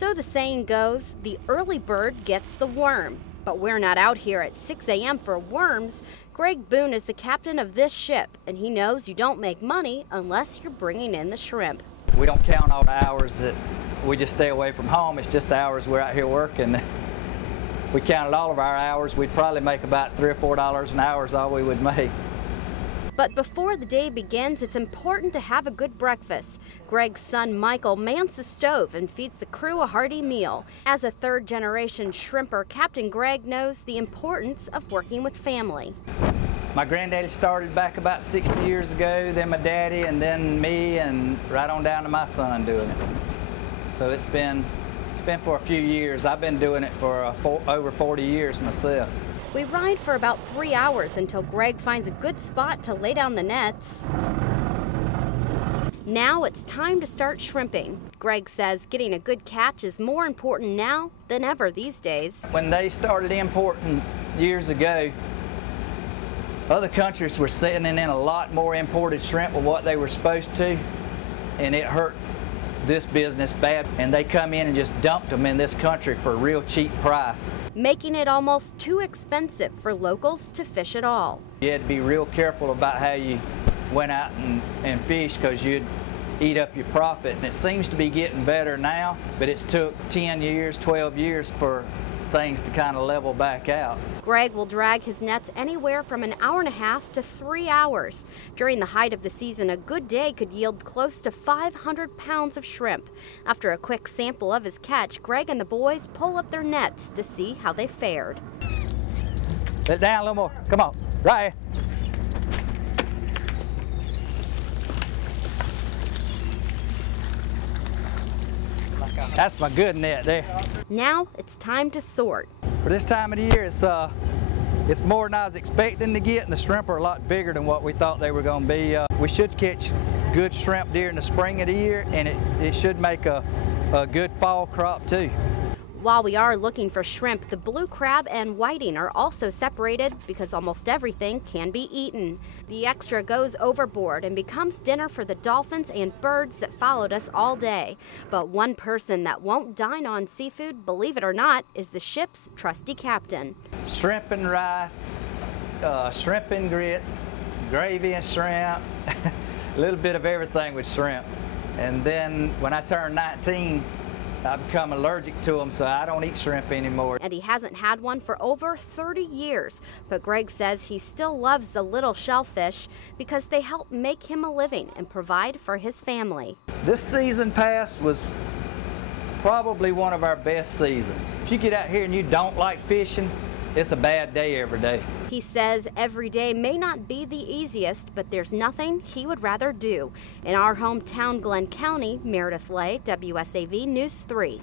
So the saying goes, the early bird gets the worm. But we're not out here at 6 a.m. for worms. Greg Boone is the captain of this ship, and he knows you don't make money unless you're bringing in the shrimp. We don't count all the hours that we just stay away from home. It's just the hours we're out here working. If we counted all of our hours, we'd probably make about $3 or $4 an hour is all we would make. But before the day begins, it's important to have a good breakfast. Greg's son Michael mans the stove and feeds the crew a hearty meal. As a third-generation shrimper, Captain Greg knows the importance of working with family. My granddaddy started back about 60 years ago, then my daddy, and then me, and right on down to my son doing it. So it's been for a few years. I've been doing it for over 40 years myself. We ride for about 3 hours until Greg finds a good spot to lay down the nets. Now it's time to start shrimping. Greg says getting a good catch is more important now than ever these days. When they started importing years ago, other countries were sending in a lot more imported shrimp than what they were supposed to, and it hurt this business bad, and they come in and just dumped them in this country for a real cheap price, making it almost too expensive for locals to fish at all. You had to be real careful about how you went out and fished, because you'd eat up your profit. And it seems to be getting better now, but it's took 10 years, 12 years for things to kind of level back out. Greg will drag his nets anywhere from an hour and a half to 3 hours. During the height of the season, a good day could yield close to 500 pounds of shrimp. After a quick sample of his catch, Greg and the boys pull up their nets to see how they fared. Let it down a little more. Come on, right here. That's my good net there. Now it's time to sort. For this time of the year, it's more than I was expecting to get, and the shrimp are a lot bigger than what we thought they were going to be. We should catch good shrimp during the spring of the year, and it should make a good fall crop too. While we are looking for shrimp, the blue crab and whiting are also separated because almost everything can be eaten. The extra goes overboard and becomes dinner for the dolphins and birds that followed us all day. But one person that won't dine on seafood, believe it or not, is the ship's trusty captain. Shrimp and rice, shrimp and grits, gravy and shrimp, a little bit of everything with shrimp. And then when I turned 19, I become allergic to them, so I don't eat shrimp anymore. And he hasn't had one for over 30 years. But Greg says he still loves the little shellfish because they help make him a living and provide for his family. This season past was probably one of our best seasons. If you get out here and you don't like fishing, it's a bad day every day. He says every day may not be the easiest, but there's nothing he would rather do. In our hometown, Glenn County, Meredith Lay, WSAV News 3.